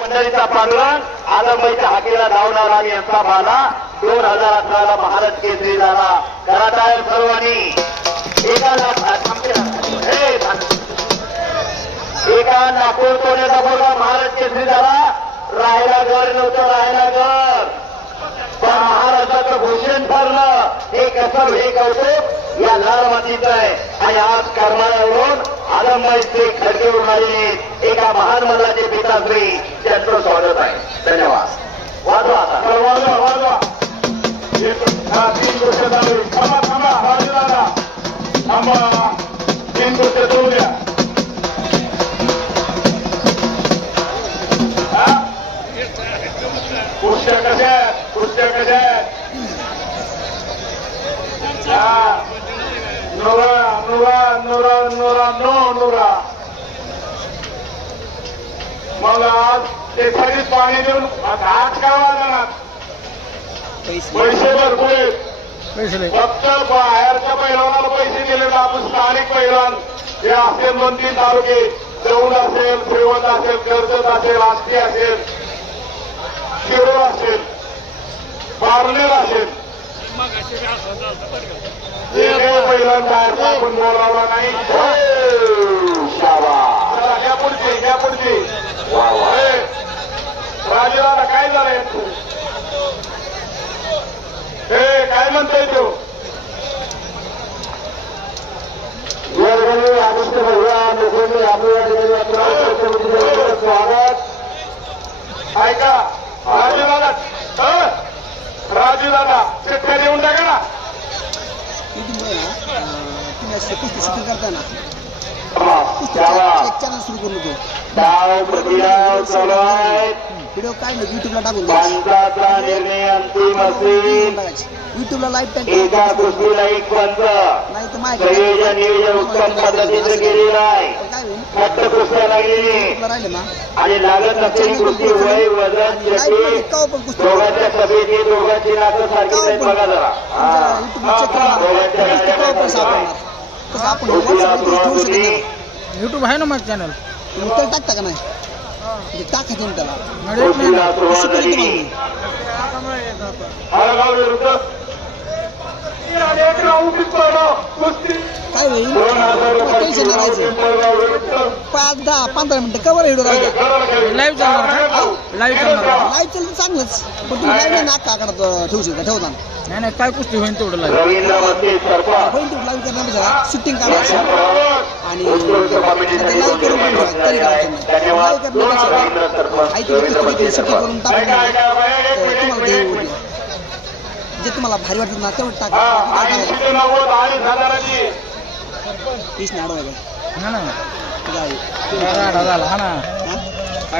मंडळीचा पांडुरंग आलमबाईच्या हाकेला धावणारा आणि यांचा भाला 2018 महाराज केसरी झाला. करा टायर सर्वांनी. एका नागपूर तोड्याचा मुलगा महाराज केसरी झाला. राहायला घर नव्हतं, राहायला घर, पण महाराष्ट्राचं भूषण ठरलं. हे कसं हे कौतुक या लाल मातीचं आहे. आणि आज करमाळ्यावरून आलमबाईचे खडकेवरून आलेले एका महान मल्लाचे पिताश्री त्यांचं स्वागत आहे. धन्यवाद. वाजवा आता, वाजवा वाजवा. 3 गोष्ट चालू. थांबा थांबा राजूदादा, थांबा. 3 गोष्ट दोन द्या. कुस्त्या कशा आहेत, कुस्त्या कशा आहेत. नोरा नोरा नोरा नोरा नो नोरा. मग आज ते सगळीच पाणी देऊन हात का वाजणार. पैसे भरपूर आहेत. फक्त बाहेरच्या पैलवानाला पैसे दिले ना. आपण स्थानिक पैलवान हे असेल 2-3 तालुके, दौंड असेल, श्रीवंत असेल, कर्जत असेल, आष्टी असेल, शिरोळ असेल, पार्लेर असेल, पैलवान बाहेरचा आपण बोलावला नाही. घ्या पुढची, घ्या पुढची. राजूदादा काय झालंय, हे काय म्हणतोय तो. आदित्य भगवान स्वागत. ऐका राजूदादा, राजूदादा चिठ्ठ्या देऊन टाका ना. चॅनल सुरू करू नको. व्हिडिओ काय नाही, युट्यूबला टाकून पंचाचा निर्णय अंतिम असेल. युट्यूबला लाईव्ह एका कुस्तीला 1 पंच. नाही तर माझ्या संयोजन नियोजन उत्तम पद्धतीचं केलेलं आहे. काय होईल फक्त कुस्त्या लागलेली राहिले ना. आणि लागत नसलेली कुस्ती वय वजन शक्ती दोघांच्या सभेची दोघांची नातं सारखी नाही. बघा जरा युट्यूब आहे ना माझं चॅनल. त्याला टाकता का नाही, टाकायचं त्याला. काय होईल टेन्शन करायचं. 5-10-15 मिनिटं कवर व्हिडिओ राहतो. लाईव्ह चालणार, लाईव्ह चाललं चांगलंच. पण तुम्ही लाईव्ह ना आकडा ठेवू शकता, ठेवता नाही. नाही काय कुस्ती होईल तेवढं लाईव्ह होईल, तेवढं लाईव्ह करण्यापेक्षा शूटिंग काढायचं आणि लाईव्ह करून पण ठेवा, तरी करायचं नाही. लाईव्ह करण्यापेक्षा ऐकून शूटिंग करून टाकून तुम्हाला ते जे तुम्हाला भारी वाटत ना तेवढं टाका. तीच नाही अडवायचं हा ना.